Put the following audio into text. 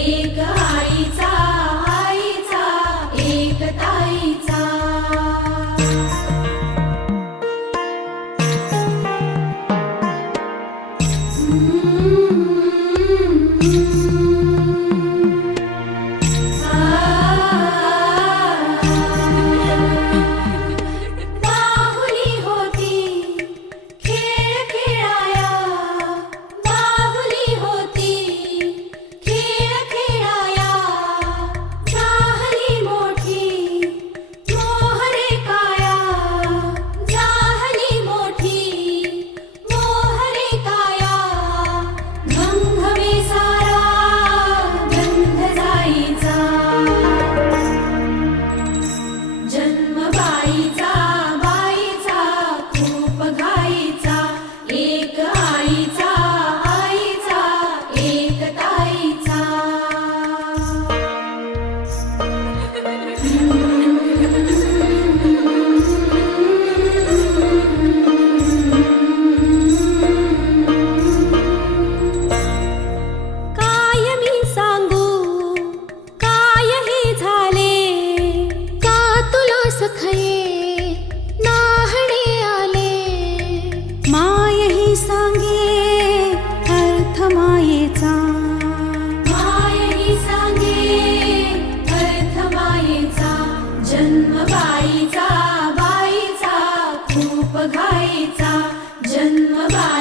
एक आईचा आईचा एक ताईचा बाहुली होती खेळ खेळाया बाहुली होती खेळ खेळाया झाली मोठी मोहरे काया झाली मोठी मोहरे काया गंधवे सारा गंध जाईचा जन्म बाईचा बाईचा खूप घाईचा एक आईचा आईचा एक ताईचा काय मी सांगू काय हे झाले का तुला सखये नाहणे आले माय ही सांगे अर्थ मायेचा माय ही सांगे अर्थ मायेचा जन्म बाईचा बाईचा खूप घाईचा जन्म बाई